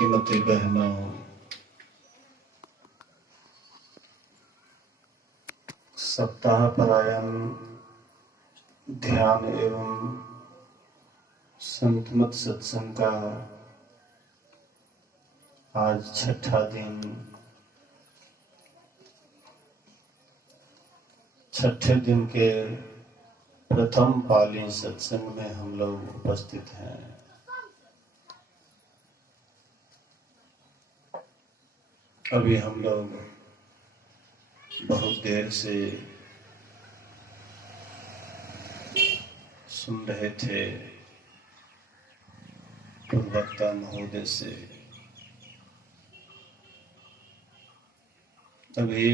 भक्तिमती बहनों, सप्ताह परायण ध्यान एवं संतमत सत्संग का आज छठा दिन, छठे दिन के प्रथम पाली सत्संग में हम लोग उपस्थित हैं। अभी हम लोग बहुत देर से सुन रहे थे प्रवक्ता महोदय से। अभी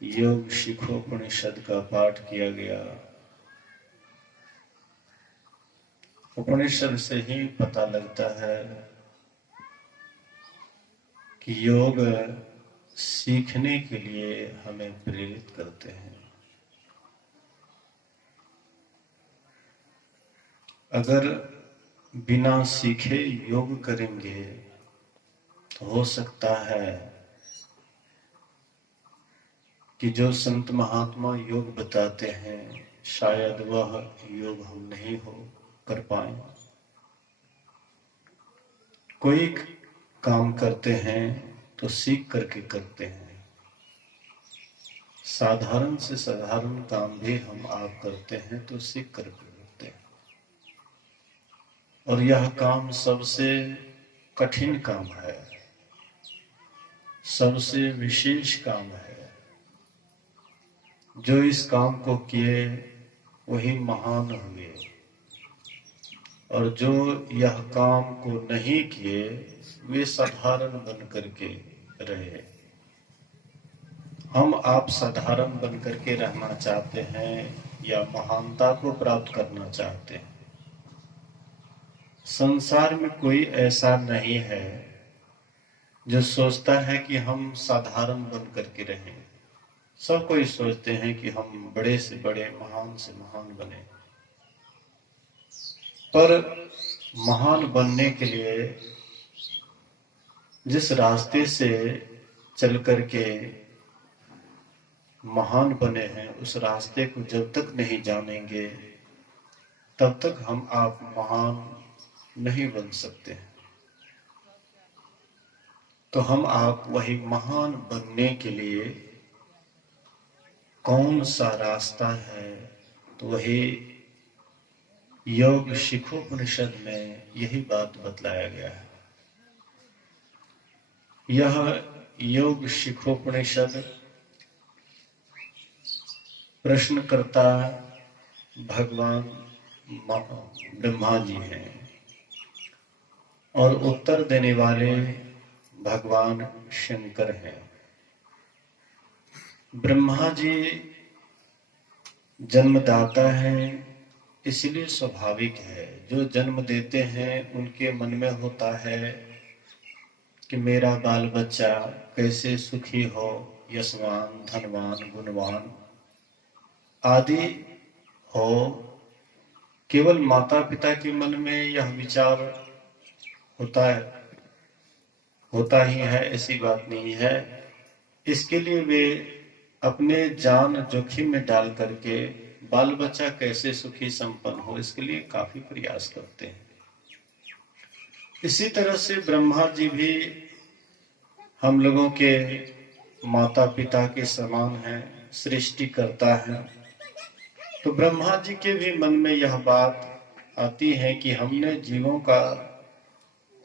योग शिखोपनिषद का पाठ किया गया। उपनिषद से ही पता लगता है कि योग सीखने के लिए हमें प्रेरित करते हैं। अगर बिना सीखे योग करेंगे तो हो सकता है कि जो संत महात्मा योग बताते हैं शायद वह योग हम नहीं कर पाए। कोई काम करते हैं तो सीख करके करते हैं। साधारण से साधारण काम भी हम आप करते हैं तो सीख करके करते हैं। और यह काम सबसे कठिन काम है, सबसे विशेष काम है। जो इस काम को किए वही महान हुए, और जो यह काम को नहीं किए वे साधारण बन करके रहे। हम आप साधारण बन करके रहना चाहते हैं या महानता को प्राप्त करना चाहते हैं? संसार में कोई ऐसा नहीं है जो सोचता है कि हम साधारण बन करके रहें। सब कोई सोचते हैं कि हम बड़े से बड़े, महान से महान बने। पर महान बनने के लिए जिस रास्ते से चल करके महान बने हैं उस रास्ते को जब तक नहीं जानेंगे तब तक हम आप महान नहीं बन सकते हैं। तो हम आप वही महान बनने के लिए कौन सा रास्ता है, तो वही योग शिखोपनिषद में यही बात बतलाया गया है। यह योग शिखोपनिषद प्रश्नकर्ता भगवान ब्रह्मा जी हैं और उत्तर देने वाले भगवान शंकर हैं। ब्रह्मा जी जन्मदाता हैं, इसलिए स्वाभाविक है जो जन्म देते हैं उनके मन में होता है कि मेरा बाल बच्चा कैसे सुखी हो, यशवान, धनवान, गुणवान आदि हो। केवल माता पिता के मन में यह विचार होता ही है, ऐसी बात नहीं है। इसके लिए वे अपने जान जोखिम में डाल करके बाल बच्चा कैसे सुखी संपन्न हो, इसके लिए काफी प्रयास करते हैं। इसी तरह से ब्रह्मा जी भी हम लोगों के माता पिता के समान हैं, सृष्टि करता है। तो ब्रह्मा जी के भी मन में यह बात आती है कि हमने जीवों का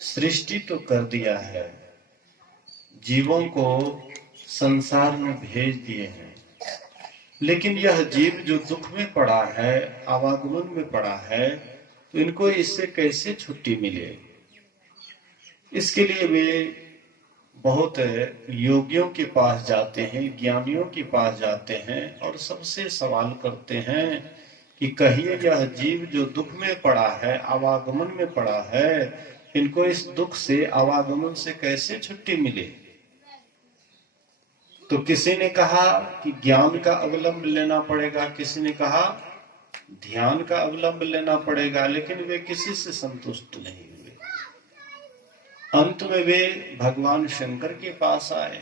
सृष्टि तो कर दिया है, जीवों को संसार में भेज दिए हैं, लेकिन यह जीव जो दुख में पड़ा है, आवागमन में पड़ा है, तो इनको इससे कैसे छुट्टी मिले। इसके लिए वे बहुत योगियों के पास जाते हैं, ज्ञानियों के पास जाते हैं और सबसे सवाल करते हैं कि कहिए यह जीव जो दुख में पड़ा है, आवागमन में पड़ा है, इनको इस दुख से, आवागमन से कैसे छुट्टी मिले। तो किसी ने कहा कि ज्ञान का अवलंब लेना पड़ेगा, किसी ने कहा ध्यान का अवलंब लेना पड़ेगा, लेकिन वे किसी से संतुष्ट नहीं हुए। अंत में वे भगवान शंकर के पास आए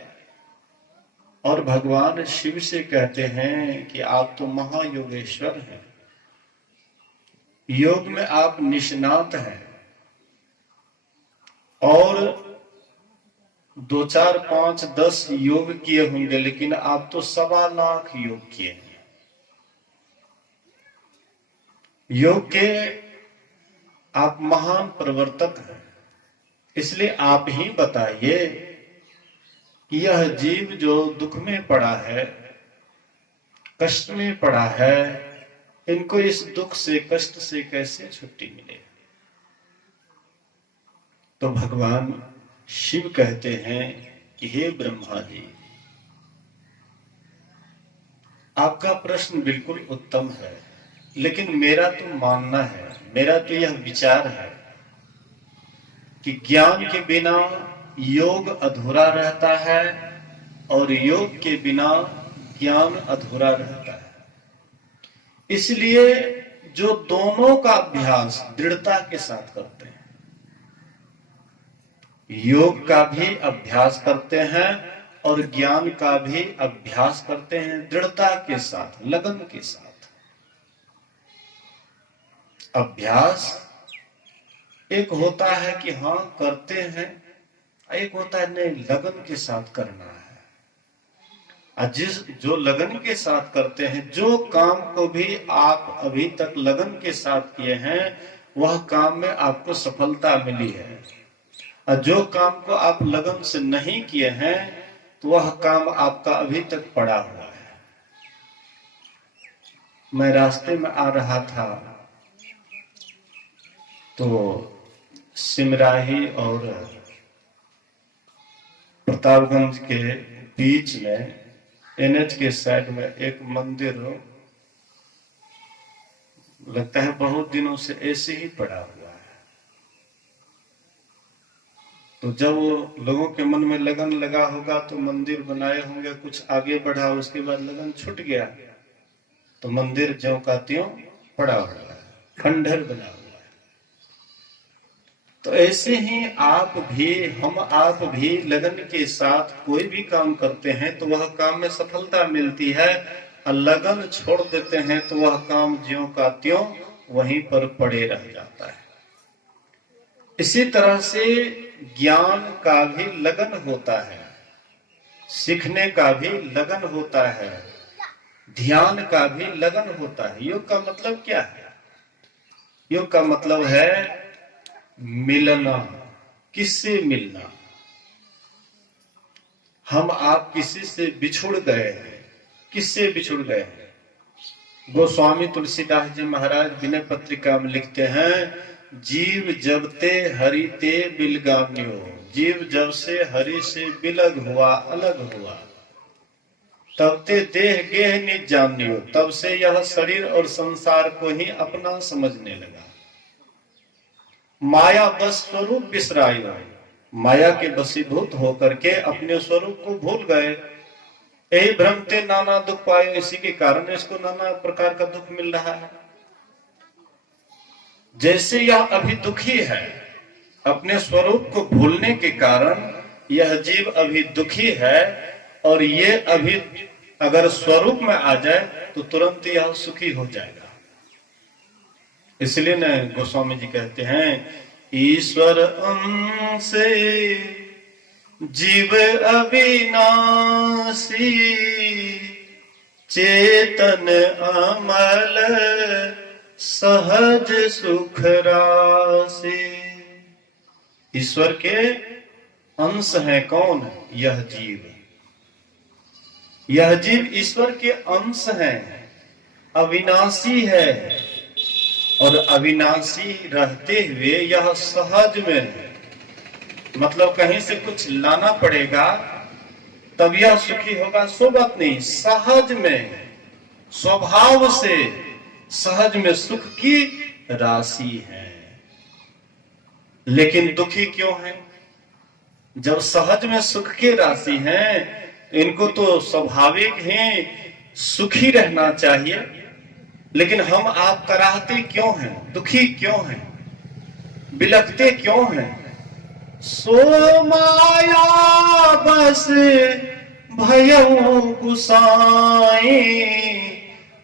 और भगवान शिव से कहते हैं कि आप तो महायोगेश्वर हैं, योग में आप निष्णात हैं और 2, 4, 5, 10 योग किए होंगे, लेकिन आप तो 1.25 लाख योग किए हैं। योग के आप महान प्रवर्तक हैं, इसलिए आप ही बताइए कि यह जीव जो दुख में पड़ा है, कष्ट में पड़ा है, इनको इस दुख से, कष्ट से कैसे छुट्टी मिले। तो भगवान शिव कहते हैं कि हे ब्रह्मा जी, आपका प्रश्न बिल्कुल उत्तम है, लेकिन मेरा तो मानना है, मेरा तो यह विचार है कि ज्ञान के बिना योग अधूरा रहता है और योग के बिना ज्ञान अधूरा रहता है। इसलिए जो दोनों का अभ्यास दृढ़ता के साथ करते हैं, योग का भी अभ्यास करते हैं और ज्ञान का भी अभ्यास करते हैं, दृढ़ता के साथ, लगन के साथ। अभ्यास एक होता है कि हाँ करते हैं, एक होता है नहीं, लगन के साथ करना है। जो लगन के साथ करते हैं, जो काम को भी आप अभी तक लगन के साथ किए हैं, वह काम में आपको सफलता मिली है। और जो काम को आप लगन से नहीं किए हैं, तो वह काम आपका अभी तक पड़ा हुआ है। मैं रास्ते में आ रहा था तो सिमराही और प्रतापगंज के बीच में एनएच के साइड में एक मंदिर लगता है बहुत दिनों से ऐसे ही पड़ा हुआ है। तो जब वो लोगों के मन में लगन लगा होगा तो मंदिर बनाए होंगे, कुछ आगे बढ़ा, उसके बाद लगन छूट गया तो मंदिर ज्यों का त्यों पड़ा हुआ है, खंडहर बना हुआ है। तो ऐसे ही आप भी लगन के साथ कोई भी काम करते हैं तो वह काम में सफलता मिलती है, और लगन छोड़ देते हैं तो वह काम ज्यों का त्यों वहीं पर पड़े रह जाता है। इसी तरह से ज्ञान का भी लगन होता है, सीखने का भी लगन होता है, ध्यान का भी लगन होता है। योग का मतलब क्या है? योग का मतलब है मिलना। किससे मिलना? हम आप किसी से बिछुड़ गए हैं। किससे बिछुड़ गए हैं? गोस्वामी तुलसीदास जी महाराज विनय पत्रिका में लिखते हैं, जीव जब ते हरि ते बिलगाम्यो, जीव जब से हरि से बिलग हुआ, अलग हुआ, तब ते देह गेह निज जान्यो, तब से यह शरीर और संसार को ही अपना समझने लगा। माया बस स्वरूप बिसराया, माया के वशीभूत होकर के अपने स्वरूप को भूल गए। यही भ्रमते नाना दुख पाए, इसी के कारण इसको नाना प्रकार का दुख मिल रहा है। जैसे यह अभी दुखी है, अपने स्वरूप को भूलने के कारण यह जीव अभी दुखी है, और ये अभी अगर स्वरूप में आ जाए तो तुरंत यह सुखी हो जाएगा। इसलिए न गोस्वामी जी कहते हैं, ईश्वर अंश जीव अविनाशी, चेतन अमल सहज सुख राशि। ईश्वर के अंश है कौन? यह जीव। यह जीव ईश्वर के अंश है, अविनाशी है, और अविनाशी रहते हुए यह सहज में है। मतलब कहीं से कुछ लाना पड़ेगा तब यह सुखी होगा, सो बात नहीं। सहज में, स्वभाव से सहज में सुख की राशि है। लेकिन दुखी क्यों है? जब सहज में सुख की राशि है, इनको तो स्वाभाविक ही सुखी रहना चाहिए, लेकिन हम आप कराहते क्यों हैं? दुखी क्यों हैं? बिलखते क्यों हैं? सो माया बस भयउ गुसाई,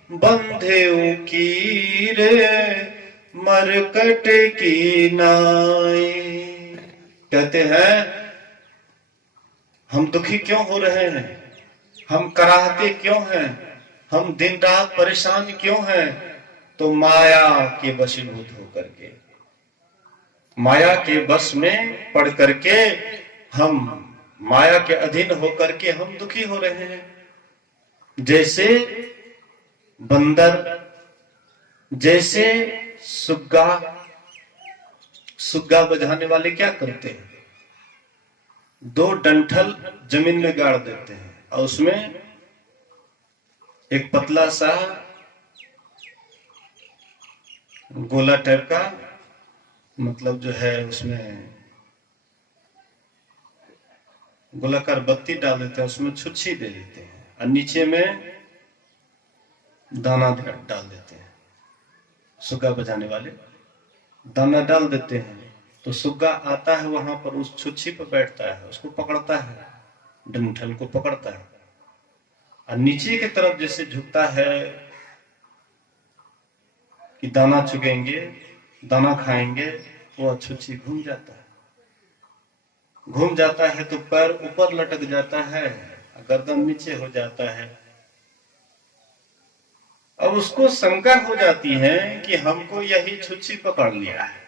बंधे कीर मरकट की नाई। कहते हैं हम दुखी क्यों हो रहे हैं, हम कराहते क्यों हैं, हम दिन रात परेशान क्यों हैं? तो माया के वशीभूत होकर के, माया के वश में पड़ करके, हम माया के अधीन होकर के हम दुखी हो रहे हैं। जैसे बंदर, जैसे सुग्गा, सुग्गा बजाने वाले क्या करते हैं, दो डंठल जमीन में गाड़ देते हैं और उसमें एक पतला सा गोला टाइप का, मतलब जो है उसमें गोलाकार बत्ती डाल देते हैं, उसमें छुच्छी दे देते हैं और नीचे में दाना डाल देते हैं। सुग्गा बजाने वाले दाना डाल देते हैं तो सुग्गा आता है वहां पर, उस छुच्छी पर बैठता है, उसको पकड़ता है, डंठल को पकड़ता है और नीचे की तरफ जैसे झुकता है कि दाना चुगेंगे, दाना खाएंगे, वो छुच्छी घूम जाता है, घूम जाता है तो पैर ऊपर लटक जाता है, गर्दन नीचे हो जाता है। अब उसको शंका हो जाती है कि हमको यही छुच्छी पकड़ लिया है,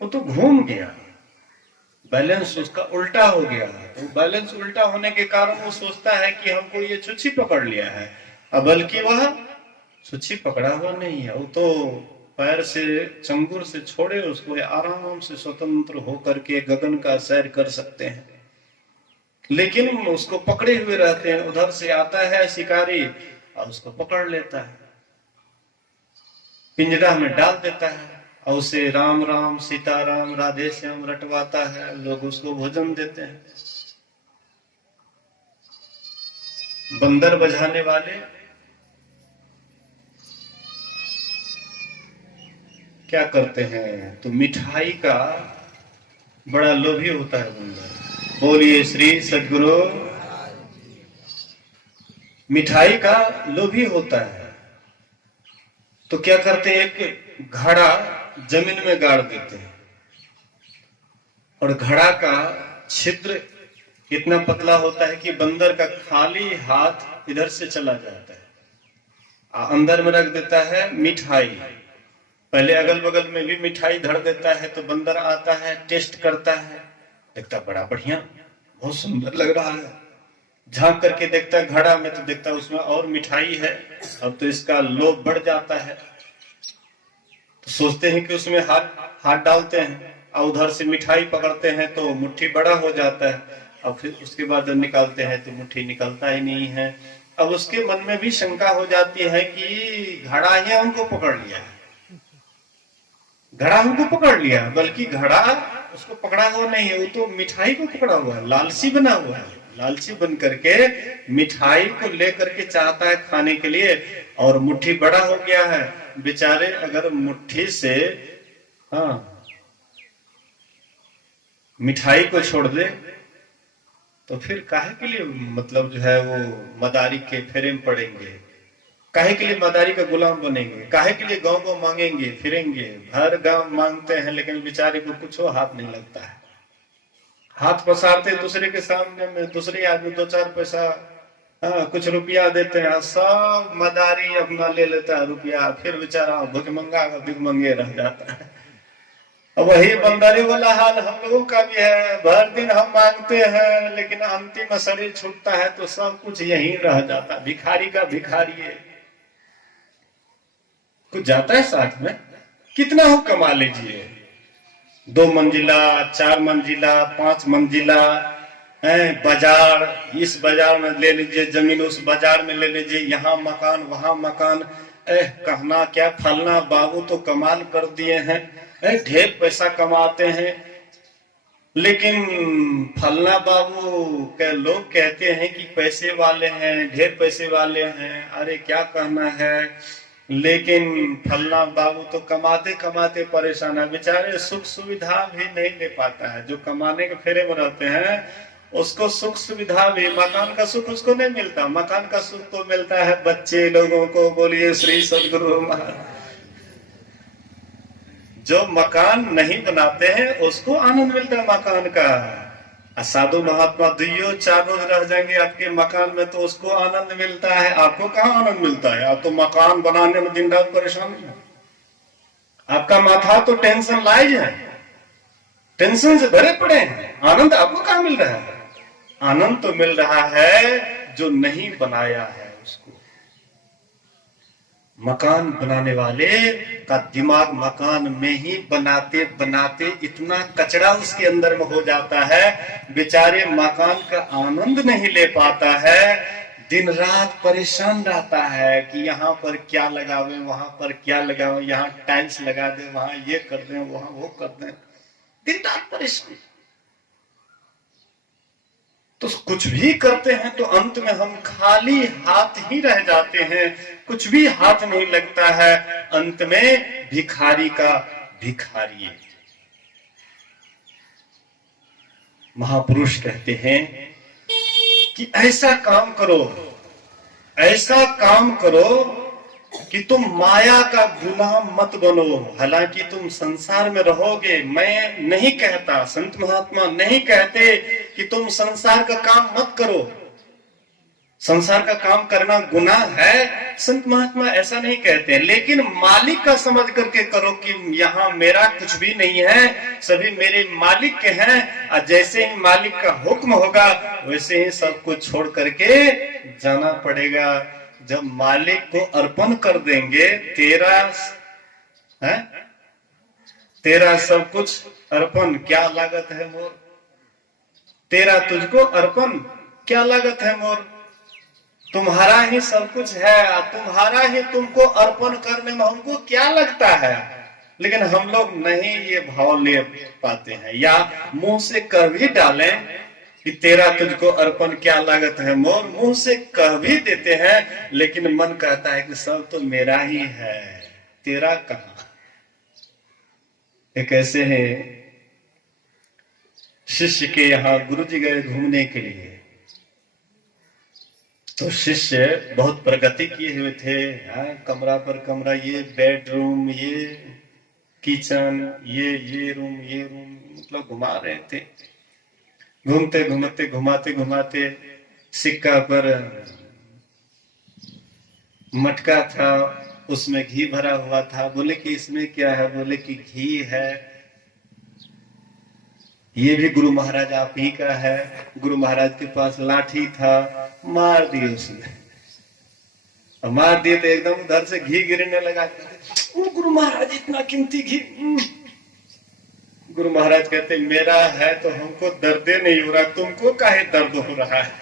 वो तो घूम गया, बैलेंस उसका उल्टा हो गया। तो बैलेंस उल्टा होने के कारण वो सोचता है कि हमको ये छुच्छी पकड़ लिया है, अब बल्कि वह छुच्छी पकड़ा हुआ नहीं है, वो तो पैर से चंगुर से छोड़े उसको आराम से स्वतंत्र होकर के गगन का सैर कर सकते हैं, लेकिन उसको पकड़े हुए रहते हैं। उधर से आता है शिकारी और उसको पकड़ लेता है, पिंजरा में डाल देता है और उसे राम राम सीताराम राधे श्याम रटवाता है, लोग उसको भोजन देते हैं। बंदर बजाने वाले क्या करते हैं, तो मिठाई का बड़ा लोभी होता है बंदर। बोलिए श्री सद्गुरु। मिठाई का लोभी होता है तो क्या करते हैं, एक घड़ा जमीन में गाड़ देते हैं और घड़ा का छिद्र इतना पतला होता है कि बंदर का खाली हाथ इधर से चला जाता है, अंदर में रख देता है मिठाई। पहले अगल बगल में भी मिठाई धर देता है तो बंदर आता है, टेस्ट करता है, देखता बड़ा बढ़िया, बहुत सुंदर लग रहा है, झांक करके देखता है घड़ा में तो देखता है उसमें और मिठाई है। अब तो इसका लोभ बढ़ जाता है तो सोचते हैं कि उसमें हाथ डालते हैं और उधर से मिठाई पकड़ते हैं तो मुट्ठी बड़ा हो जाता है, और फिर उसके बाद जब निकालते हैं तो मुट्ठी निकलता ही नहीं है। अब उसके मन में भी शंका हो जाती है कि घड़ा ही हमको पकड़ लिया है, घड़ा हमको पकड़ लिया, बल्कि घड़ा उसको पकड़ा हुआ नहीं है, वो तो मिठाई को पकड़ा हुआ है, लालची बना हुआ है, लालची बन करके मिठाई को लेकर के चाहता है खाने के लिए और मुट्ठी बड़ा हो गया है। बेचारे अगर मुट्ठी से मिठाई को छोड़ दे तो फिर काहे के लिए मतलब जो है वो मदारी के फेरे में पड़ेंगे, काहे के लिए मदारी का गुलाम बनेंगे, काहे के लिए गांव गांव मांगेंगे फिरेंगे, हर गांव मांगते हैं लेकिन बेचारे को कुछ हाथ नहीं लगता है, हाथ पसारते दूसरे के सामने में, दूसरे आदमी दो चार पैसा कुछ रुपया देते हैं, सब मदारी अपना ले लेता है रुपया, फिर बेचारा भिखमंगा का भिखमंगे रह जाता है। वही बंदरी वाला हाल हम लोगों का भी है, भर दिन हम मांगते हैं लेकिन अंतिम शरीर छूटता है तो सब कुछ यहीं रह जाता है, भिखारी का भिखारी है। कुछ जाता है साथ में, कितना हो कमा लीजिए, 2 मंजिला 4 मंजिला 5 मंजिला बाजार, इस बाजार में ले लीजिए जमीन, उस बाजार में ले लीजिए, यहाँ मकान वहां मकान, कहना क्या फलना बाबू तो कमाल कर दिए हैं, ढेर पैसा कमाते हैं। लेकिन फलना बाबू के लोग कहते हैं कि पैसे वाले हैं, ढेर पैसे वाले हैं, अरे क्या कहना है, लेकिन फलना बाबू तो कमाते कमाते परेशान है, बेचारे सुख सुविधा भी नहीं ले पाता है। जो कमाने के फेरे में रहते हैं उसको सुख सुविधा भी, मकान का सुख उसको नहीं मिलता। मकान का सुख तो मिलता है बच्चे लोगों को। बोलिए श्री सदगुरु महाराज। जो मकान नहीं बनाते हैं उसको आनंद मिलता है मकान का। साधु महात्मा दुइयो चार रोज रह जाएंगे आपके मकान में तो उसको आनंद मिलता है। आपको कहाँ आनंद मिलता है? आप तो मकान बनाने में दिन रात परेशान है। आपका माथा तो टेंशन लाइज है, टेंशन से भरे पड़े हैं। आनंद आपको कहाँ मिल रहा है? आनंद तो मिल रहा है जो नहीं बनाया है उसको। मकान बनाने वाले का दिमाग मकान में ही बनाते बनाते इतना कचरा उसके अंदर में हो जाता है, बेचारे मकान का आनंद नहीं ले पाता है। दिन रात परेशान रहता है कि यहाँ पर क्या लगावे, वहां पर क्या लगावे, यहाँ टाइल्स लगा दे, वहां ये कर दे, वहां वो कर दे, दिन रात परेशान। तो कुछ भी करते हैं तो अंत में हम खाली हाथ ही रह जाते हैं, कुछ भी हाथ नहीं लगता है। अंत में भिखारी का भिखारी। महापुरुष कहते हैं कि ऐसा काम करो, ऐसा काम करो कि तुम माया का गुलाम मत बनो। हालांकि तुम संसार में रहोगे, मैं नहीं कहता, संत महात्मा नहीं कहते कि तुम संसार का काम मत करो, संसार का काम करना गुनाह है। संत महात्मा ऐसा नहीं कहते, लेकिन मालिक का समझ करके करो कि यहाँ मेरा कुछ भी नहीं है, सभी मेरे मालिक के हैं। और जैसे ही मालिक का हुक्म होगा वैसे ही सब कुछ छोड़ करके जाना पड़ेगा। जब मालिक को अर्पण कर देंगे, तेरा है, तेरा सब कुछ अर्पण क्या लागत है मोर, तेरा तुझको अर्पण क्या लागत है मोर, तुम्हारा ही सब कुछ है, तुम्हारा ही तुमको अर्पण करने में हमको क्या लगता है। लेकिन हम लोग नहीं ये भाव ले पाते हैं, या मुंह से कह भी डालें कि तेरा तुझको अर्पण क्या लागत है मोर, मुंह से कह भी देते हैं, लेकिन मन कहता है कि सब तो मेरा ही है, तेरा कहां। एक ऐसे है शिष्य के यहाँ गुरु जी गए घूमने के लिए, तो शिष्य बहुत प्रगति किए हुए थे। कमरा पर कमरा, ये बेडरूम, ये किचन, ये रूम, ये रूम, मतलब घुमा रहे थे। घूमते घूमते घुमाते घुमाते सिक्का पर मटका था, उसमें घी भरा हुआ था। बोले कि इसमें क्या है? बोले कि घी है। ये भी गुरु महाराज आप ही का है। गुरु महाराज के पास लाठी था, मार दिए उसने, मार दिए तो एकदम उधर से घी गिरने लगा। गुरु महाराज इतना कीमती घी। गुरु महाराज कहते मेरा है तो हमको दर्द नहीं हो रहा, तुमको काहे दर्द हो रहा है?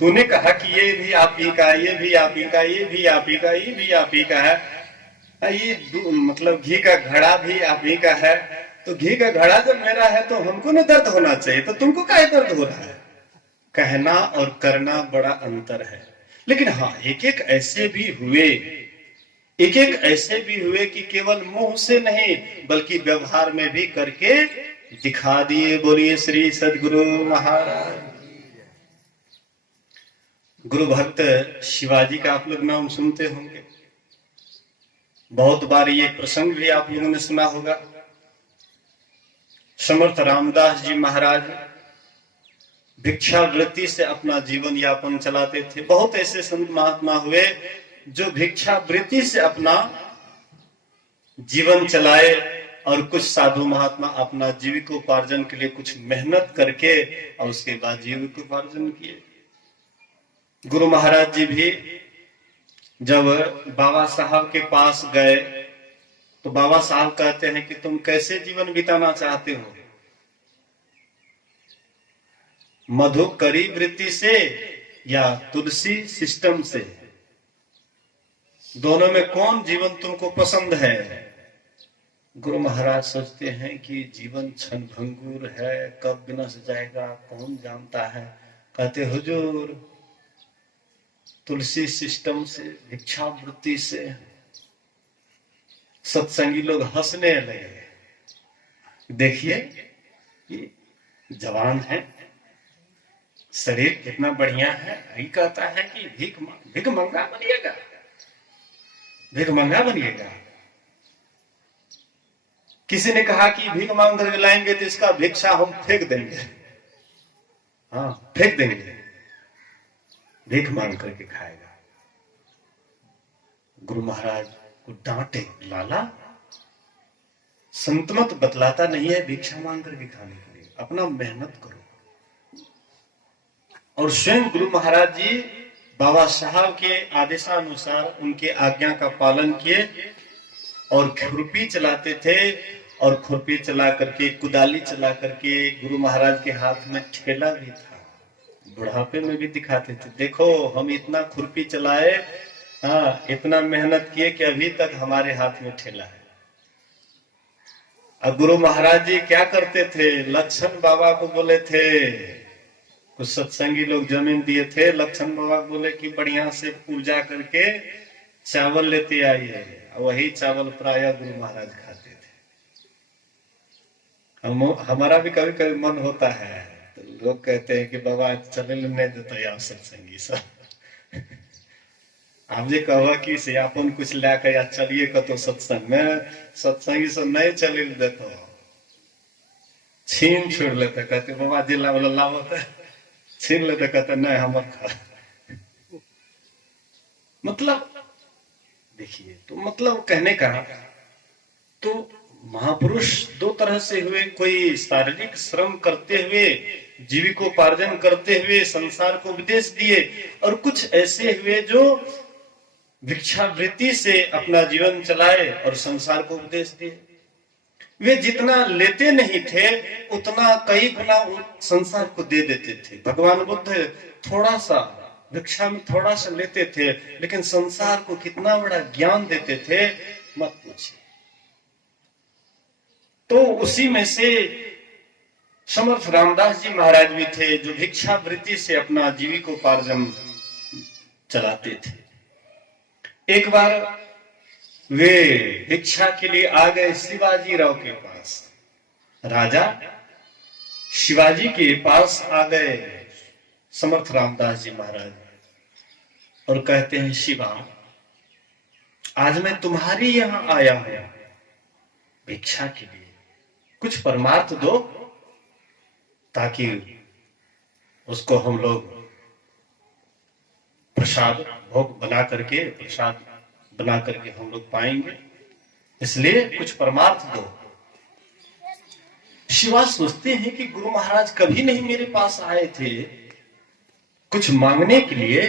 तूने कहा कि ये भी आप ही का, ये भी आप ही का, ये भी आप ही का, ये भी आप ही का है, ये मतलब घी का घड़ा भी आप ही का है। तो घी का घड़ा जब मेरा है तो हमको ना दर्द होना चाहिए, तो तुमको काहे दर्द हो रहा है? कहना और करना बड़ा अंतर है। लेकिन हाँ, एक एक ऐसे भी हुए, एक एक ऐसे भी हुए कि केवल मुंह से नहीं बल्कि व्यवहार में भी करके दिखा दिए। बोलिए श्री सदगुरु महाराज। गुरु भक्त शिवाजी का आप लोग नाम सुनते होंगे, बहुत बार ये प्रसंग भी आप लोगों ने सुना होगा। समर्थ रामदास जी महाराज भिक्षावृत्ति से अपना जीवन यापन चलाते थे। बहुत ऐसे संत महात्मा हुए जो भिक्षावृत्ति से अपना जीवन चलाए, और कुछ साधु महात्मा अपना जीविकोपार्जन के लिए कुछ मेहनत करके और उसके बाद जीविकोपार्जन किए। गुरु महाराज जी भी जब बाबा साहब के पास गए तो बाबा साहब कहते हैं कि तुम कैसे जीवन बिताना चाहते हो, मधुकरी वृत्ति से या तुलसी सिस्टम से, दोनों में कौन जीवन तुमको पसंद है? गुरु महाराज सोचते हैं कि जीवन क्षणभंगुर है, कब विनाश जाएगा कौन जानता है। कहते हुजूर तुलसी सिस्टम से, भिक्षावृत्ति से सत्संगी लोग हंसने लगे। देखिए कि जवान है, शरीर कितना बढ़िया है, यही कहता है कि भिख मंगा बनिएगा, भिख मंगा बनिएगा। किसी ने कहा कि भीख मांग करके लाएंगे तो इसका भिक्षा हम फेंक देंगे। हाँ, फेंक देंगे, भीख मांग करके खाएगा। गुरु महाराज को डांटे, लाला संतमत बतलाता नहीं है भिक्षा मांग करके खाने के लिए, अपना मेहनत करो। और स्वयं गुरु महाराज जी बाबा साहब के आदेशानुसार उनके आज्ञा का पालन किए और खुरपी चलाते थे। और खुरपी चला करके, कुदाली चला करके गुरु महाराज के हाथ में ठेला भी था। बुढ़ापे में भी दिखाते थे, देखो हम इतना खुरपी चलाए, हाँ इतना मेहनत किए कि अभी तक हमारे हाथ में ठेला है। अब गुरु महाराज जी क्या करते थे, लक्षण बाबा को बोले थे, कुछ सत्संगी लोग जमीन दिए थे, लक्षण बाबा बोले कि बढ़िया से पूजा करके चावल लेते आइए। वही चावल प्रायः गुरु महाराज खाते थे। हमारा भी कभी कभी मन होता है तो लोग कहते हैं कि बाबा चले नहीं देता यार सत्संगी सब। आप जे कहो कि से अपन कुछ लाके या चलिए कतो सत्संग में, सत्संगी सब नहीं चले देता, छीन छोड़ लेते, कहते बाबा जिला वाला लावत छीन लेते, कहते नहीं हमार खा। मतलब देखिए, तो मतलब कहने का तो महापुरुष दो तरह से हुए, कोई शारीरिक श्रम करते हुए, जीविकोपार्जन करते हुए संसार को उपदेश दिए, और कुछ ऐसे हुए जो भिक्षावृत्ति से अपना जीवन चलाए और संसार को उपदेश दिए। वे जितना लेते नहीं थे उतना कई गुना संसार को दे देते थे। भगवान बुद्ध थोड़ा सा भिक्षा में थोड़ा सा लेते थे, लेकिन संसार को कितना बड़ा ज्ञान देते थे मत पूछिए। तो उसी में से समर्थ रामदास जी महाराज भी थे, जो भिक्षावृत्ति से अपना जीविकोपार्जन चलाते थे। एक बार वे भिक्षा के लिए आ गए शिवाजी राव के पास। राजा शिवाजी के पास आ गए समर्थ रामदास जी महाराज और कहते हैं, शिवा आज मैं तुम्हारी यहां आया हूं भिक्षा के लिए, कुछ परमार्थ दो ताकि उसको हम लोग प्रसाद भोग बना करके, प्रसाद बना करके हम लोग पाएंगे, इसलिए कुछ परमार्थ दो। शिवा सोचते हैं कि गुरु महाराज कभी नहीं मेरे पास आए थे कुछ मांगने के लिए,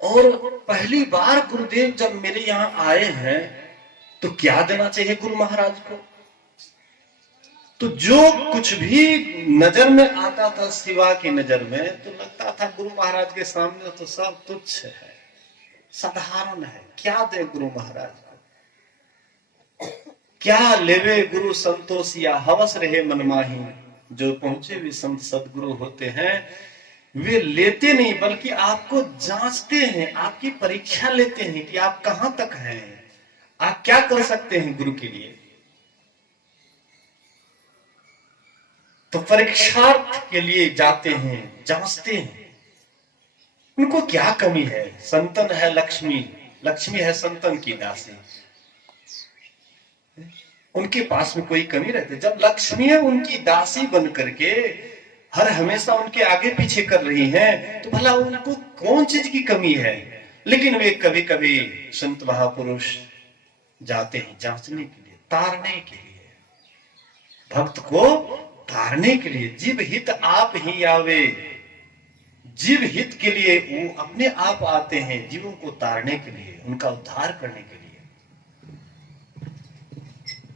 और पहली बार गुरुदेव जब मेरे यहां आए हैं तो क्या देना चाहिए गुरु महाराज को। तो जो कुछ भी नजर में आता था शिवा की नजर में, तो लगता था गुरु महाराज के सामने तो सब तुच्छ है, साधारण है, क्या दे गुरु महाराज को, क्या लेवे गुरु संतोष या हवस रहे मनमाही। जो पहुंचे हुए संत सदगुरु होते हैं वे लेते नहीं बल्कि आपको जांचते हैं, आपकी परीक्षा लेते हैं कि आप कहां तक हैं, आप क्या कर सकते हैं गुरु के लिए। तो परीक्षार्थ के लिए जाते हैं, जांचते हैं उनको क्या कमी है। संतन है लक्ष्मी, लक्ष्मी है संतन की दासी, उनके पास में कोई कमी रहती। जब लक्ष्मी है उनकी दासी बन करके हर हमेशा उनके आगे पीछे कर रही हैं, तो भला उनको कौन चीज की कमी है। लेकिन वे कभी कभी संत महापुरुष जाते हैं जांचने के लिए, तारने के लिए, भक्त को तारने के लिए। जीव हित आप ही आवे, जीव हित के लिए वो अपने आप आते हैं, जीवों को तारने के लिए, उनका उद्धार करने के लिए।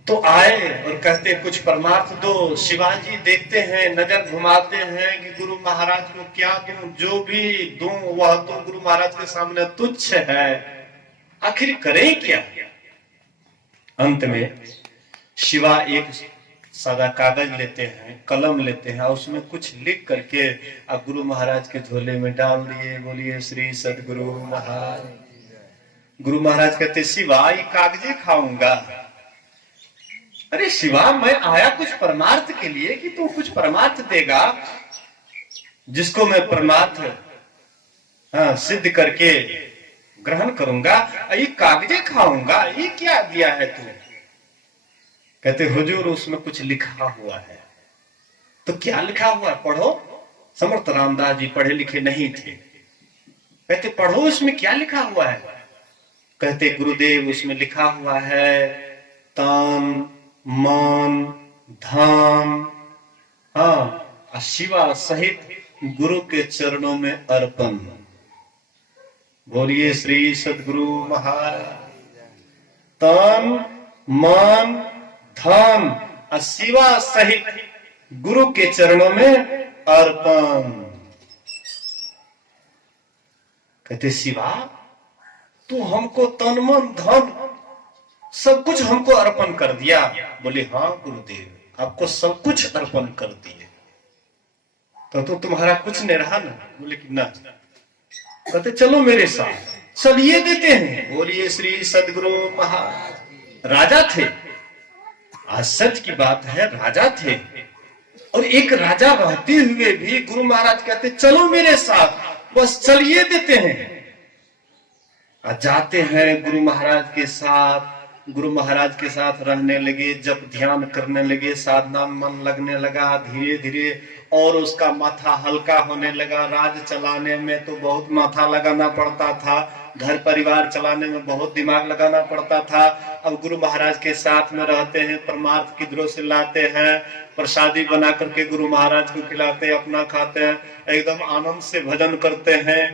तो आए और कहते कुछ परमार्थ दो। शिवाजी देखते हैं, नजर घुमाते हैं कि गुरु महाराज को क्या दूं, जो भी दूं वह तो गुरु महाराज के सामने तुच्छ है, आखिर करें क्या। अंत में शिवा एक सादा कागज लेते हैं, कलम लेते हैं और उसमें कुछ लिख करके अब गुरु महाराज के झोले में डाल दिए। बोलिए श्री सदगुरु महाराज। गुरु महाराज कहते शिवा ये कागजे खाऊंगा। अरे शिवा मैं आया कुछ परमार्थ के लिए कि तू कुछ परमार्थ देगा जिसको मैं परमार्थ सिद्ध करके ग्रहण करूंगा। ये कागजे खाऊंगा, ये क्या दिया है तू? कहते हुजूर उसमें कुछ लिखा हुआ है। तो क्या लिखा हुआ है? पढ़ो। समर्थ रामदास जी पढ़े लिखे नहीं थे। कहते पढ़ो उसमें क्या लिखा हुआ है? कहते गुरुदेव उसमें लिखा हुआ है तन मन धन शिवा सहित गुरु के चरणों में अर्पण। बोलिए श्री सदगुरु महाराज। तन मन धन शिवा सहित गुरु के चरणों में अर्पण। कहते शिवा तू हमको तन मन धन सब कुछ हमको अर्पण कर दिया। बोले हाँ गुरुदेव आपको सब कुछ अर्पण कर दिए। तो तुम्हारा कुछ नहीं रहा ना? बोले कि ना। कहते चलो मेरे साथ, चलिए देते हैं। बोलिए श्री सदगुरु महाराज। राजा थे, आज सच की बात है, राजा थे। और एक राजा रहते हुए भी गुरु महाराज कहते चलो मेरे साथ, बस चलिए देते हैं। आज जाते हैं गुरु महाराज के साथ। गुरु महाराज के साथ रहने लगे, जब ध्यान करने लगे, साधना मन लगने लगा धीरे धीरे, और उसका माथा हल्का होने लगा। राज चलाने में तो बहुत माथा लगाना पड़ता था, घर परिवार चलाने में बहुत दिमाग लगाना पड़ता था। अब गुरु महाराज के साथ में रहते हैं, परमार्थ किधरों से लाते हैं, प्रसादी बना करके गुरु महाराज को खिलाते, अपना खाते हैं, एकदम आनंद से भजन करते हैं।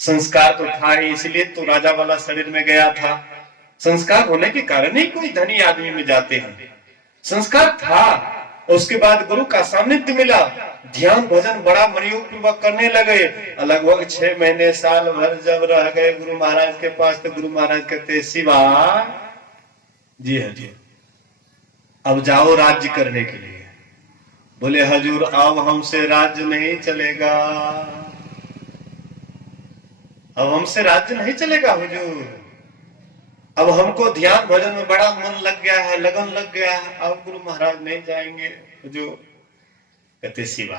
संस्कार तो था ही, इसलिए तो राजा वाला शरीर में गया था। संस्कार होने के कारण ही कोई धनी आदमी में जाते हैं। संस्कार था। उसके बाद गुरु का सानिध्य मिला, ध्यान भजन बड़ा मनयोग पूर्वक करने लगे। लगभग 6 महीने साल भर जब रह गए गुरु महाराज के पास, तो गुरु महाराज कहते शिवा जी हजूर अब जाओ राज्य करने के लिए। बोले हजूर अब हमसे राज्य नहीं चलेगा, अब हमसे राज्य नहीं चलेगा हुजूर। अब हमको ध्यान भजन में बड़ा मन लग गया है, लगन लग गया है, अब गुरु महाराज नहीं जाएंगे हुजूर। कहते शिवा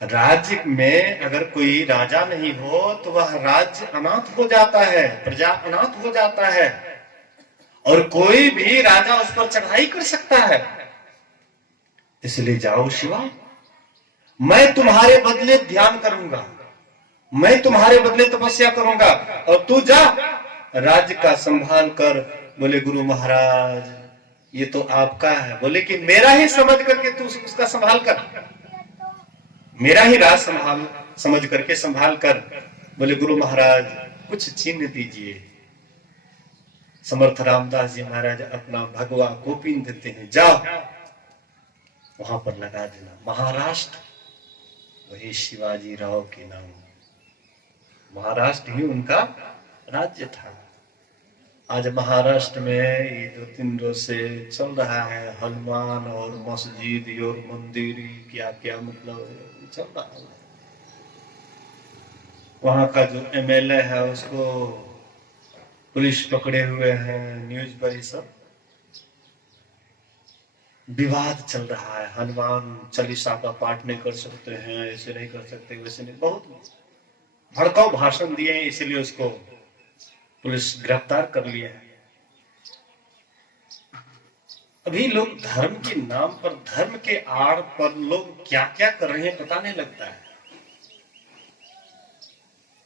राज्य में अगर कोई राजा नहीं हो तो वह राज्य अनाथ हो जाता है, प्रजा अनाथ हो जाता है, और कोई भी राजा उस पर चढ़ाई कर सकता है। इसलिए जाओ शिवा, मैं तुम्हारे बदले ध्यान करूंगा, मैं तुम्हारे बदले तपस्या करूंगा, और तू जा राज्य का संभाल कर। बोले गुरु महाराज ये तो आपका है। बोले कि मेरा ही समझ करके तू उसका संभाल कर, मेरा ही राज संभाल समझ करके संभाल कर। बोले गुरु महाराज कुछ चिन्ह दीजिए। समर्थ रामदास जी महाराज अपना भगवा गोपीन देते हैं, जाओ वहां पर लगा देना, महाराष्ट्र वही शिवाजी राव के नाम, महाराष्ट्र ही उनका राज्य था। आज महाराष्ट्र में ये 2-3 रोज से चल रहा है हनुमान और मस्जिद और मंदिर, क्या क्या मतलब चल रहा है। वहां का जो MLA है उसको पुलिस पकड़े हुए हैं, न्यूज पर ये सब विवाद चल रहा है। हनुमान चालीसा का पाठ नहीं कर सकते हैं, ऐसे नहीं कर सकते, वैसे नहीं, बहुत भड़काऊ भाषण दिए हैं, इसलिए उसको पुलिस गिरफ्तार कर लिया है। अभी लोग धर्म के नाम पर, धर्म के आड़ पर लोग क्या क्या कर रहे हैं पता नहीं लगता है।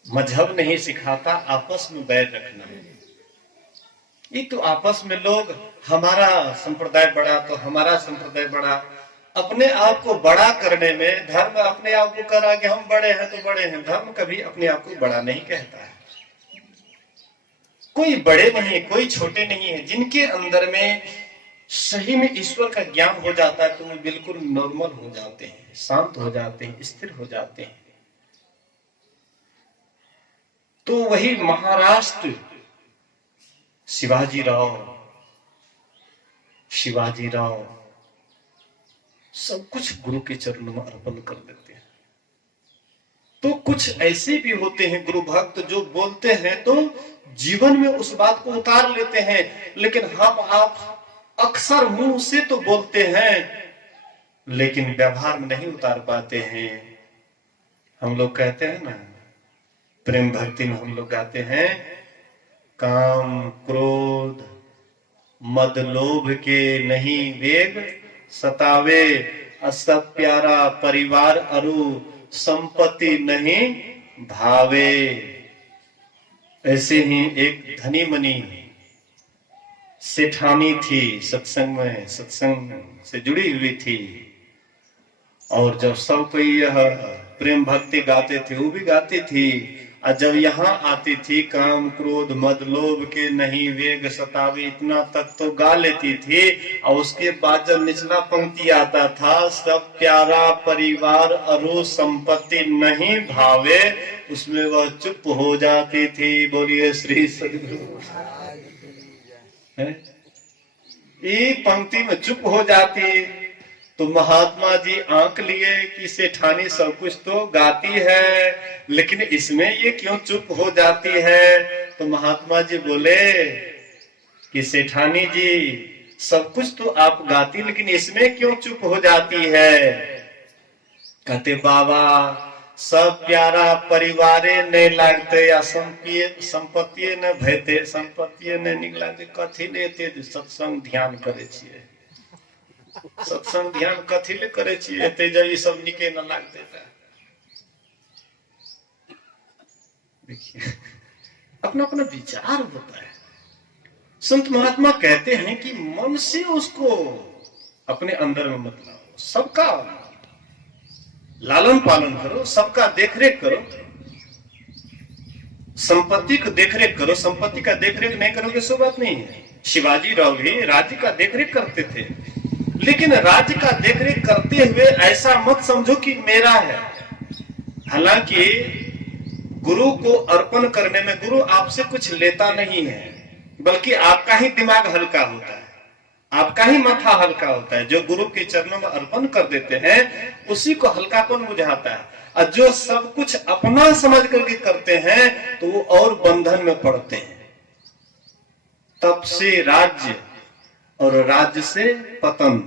मजहब नहीं सिखाता आपस में बैर रखना। ये तो आपस में लोग हमारा संप्रदाय बड़ा तो हमारा संप्रदाय बड़ा, अपने आप को बड़ा करने में धर्म अपने आप को करा कि हम बड़े हैं तो बड़े हैं। धर्म कभी अपने आप को बड़ा नहीं कहता है। कोई बड़े नहीं है, कोई छोटे नहीं है। जिनके अंदर में सही में ईश्वर का ज्ञान हो जाता है तो वो बिल्कुल नॉर्मल हो जाते हैं, शांत हो जाते हैं, स्थिर हो जाते हैं। तो वही महाराष्ट्र शिवाजी राव शिवाजी राव सब कुछ गुरु के चरणों में अर्पण कर देते हैं। तो कुछ ऐसे भी होते हैं गुरु भक्त जो बोलते हैं तो जीवन में उस बात को उतार लेते हैं, लेकिन हम आप अक्सर मुंह से तो बोलते हैं लेकिन व्यवहार में नहीं उतार पाते हैं। हम लोग कहते हैं ना, प्रेम भक्ति में हम लोग गाते हैं, काम क्रोध मद लोभ के नहीं वेग सतावे, सब प्यारा परिवार अरु संपत्ति नहीं भावे। ऐसे ही एक धनी मनी सेठानी थी, सत्संग से जुड़ी हुई थी, और जब सब कोई यह प्रेम भक्ति गाते थे वो भी गाती थी, और जब यहाँ आती थी काम क्रोध मद लोभ के नहीं वेग सतावे, इतना तक तो गा लेती थी। और उसके बाद जब निचला पंक्ति आता था, सब प्यारा परिवार अरु संपत्ति नहीं भावे, उसमें वह चुप हो जाती थी। बोलिए श्री सद्गुरु। ये पंक्ति में चुप हो जाती तो महात्मा जी आंक लिए कि सेठानी सब कुछ तो गाती है, लेकिन इसमें ये क्यों चुप हो जाती है? तो महात्मा जी बोले कि सेठानी जी सब कुछ तो आप गाती, लेकिन इसमें क्यों चुप हो जाती है? कहते बाबा सब प्यारा परिवारे नहीं लागते, या संपत्ति न भयते, संपत्ति नहीं निकलाते, कथी लेते सत्संग ध्यान करे छिए, सत्संग ध्यान कथी ले करे छिए, एते जब ये सब निके न लागते। देखिए अपना अपना विचार होता है। संत महात्मा कहते हैं कि मन से उसको अपने अंदर में मत लाओ, सबका लालन पालन करो, सबका देखरेख करो, संपत्ति को देखरेख करो। संपत्ति का देखरेख नहीं करोगे सो बात नहीं है। शिवाजी राव भी राज्य का देखरेख करते थे, लेकिन राज्य का देखरेख करते हुए ऐसा मत समझो कि मेरा है। हालांकि गुरु को अर्पण करने में गुरु आपसे कुछ लेता नहीं है, बल्कि आपका ही दिमाग हल्का होता है, आपका ही माथा हल्का होता है। जो गुरु के चरणों में अर्पण कर देते हैं उसी को हल्कापन बुझाता है, और जो सब कुछ अपना समझ करके करते हैं तो वो और बंधन में पड़ते हैं। तप से राज्य और राज्य से पतन।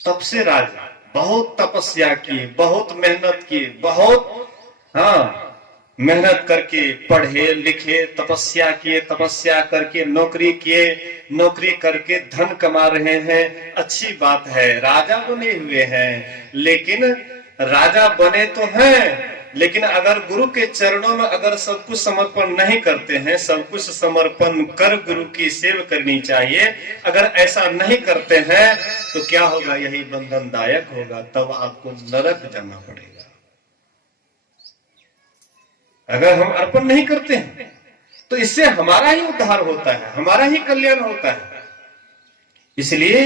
तप से राज्य, बहुत तपस्या किए, बहुत मेहनत किए, बहुत मेहनत करके पढ़े लिखे, तपस्या किए, तपस्या करके नौकरी किए, नौकरी करके धन कमा रहे हैं, अच्छी बात है, राजा बने हुए हैं। लेकिन राजा बने तो हैं, लेकिन अगर गुरु के चरणों में अगर सब कुछ समर्पण नहीं करते हैं, सब कुछ समर्पण कर गुरु की सेवा करनी चाहिए, अगर ऐसा नहीं करते हैं तो क्या होगा? यही बंधनदायक होगा, तब आपको नरक जाना पड़ेगा। अगर हम अर्पण नहीं करते हैं तो इससे हमारा ही उद्धार होता है, हमारा ही कल्याण होता है। इसलिए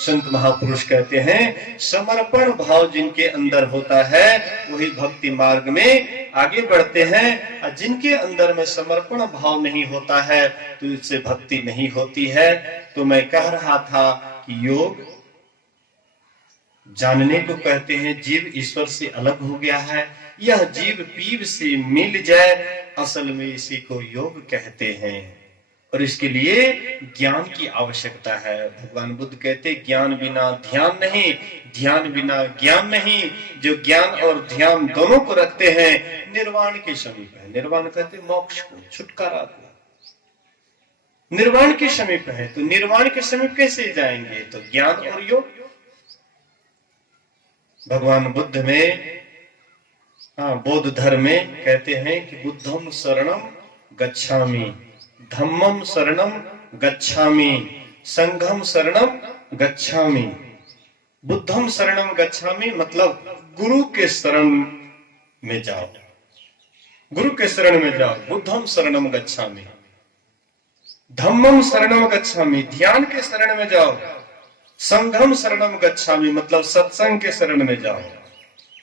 संत महापुरुष कहते हैं समर्पण भाव जिनके अंदर होता है वही भक्ति मार्ग में आगे बढ़ते हैं, और जिनके अंदर में समर्पण भाव नहीं होता है तो इससे भक्ति नहीं होती है। तो मैं कह रहा था कि योग जानने को कहते हैं, जीव ईश्वर से अलग हो गया है, यह जीव पीव से मिल जाए, असल में इसी को योग कहते हैं। और इसके लिए ज्ञान की आवश्यकता है। भगवान बुद्ध कहते ज्ञान बिना ध्यान नहीं, ध्यान बिना ज्ञान नहीं। जो ज्ञान और ध्यान दोनों को रखते हैं निर्वाण के समीप है। निर्वाण कहते मोक्ष को, छुटकारा को, निर्वाण के समीप है। तो निर्वाण के समीप कैसे जाएंगे? तो ज्ञान और योग। भगवान बुद्ध में बौद्ध धर्म में कहते हैं कि बुद्धम शरणम गच्छामि, धम्मम शरणम गच्छामि, संघम शरणम गच्छामि। बुद्धम शरणम गच्छामि मतलब गुरु के शरण में जाओ, गुरु के शरण में जाओ। बुद्धम शरणम गच्छामि, धम्मम शरणम गच्छामि, ध्यान के शरण में जाओ। संघम शरणम गच्छामि मतलब सत्संग के शरण में जाओ।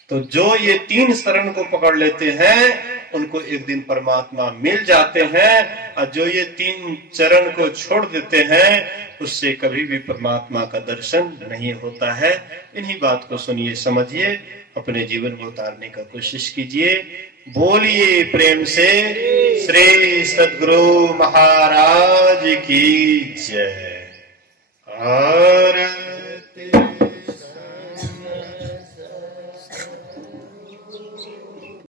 तो जो ये तीन शरण को पकड़ लेते हैं उनको एक दिन परमात्मा मिल जाते हैं, और जो ये 3 चरण को छोड़ देते हैं उससे कभी भी परमात्मा का दर्शन नहीं होता है। इन्हीं बात को सुनिए, समझिए, अपने जीवन में उतारने का कोशिश कीजिए। बोलिए प्रेम से श्री सद्गुरु महाराज की जय।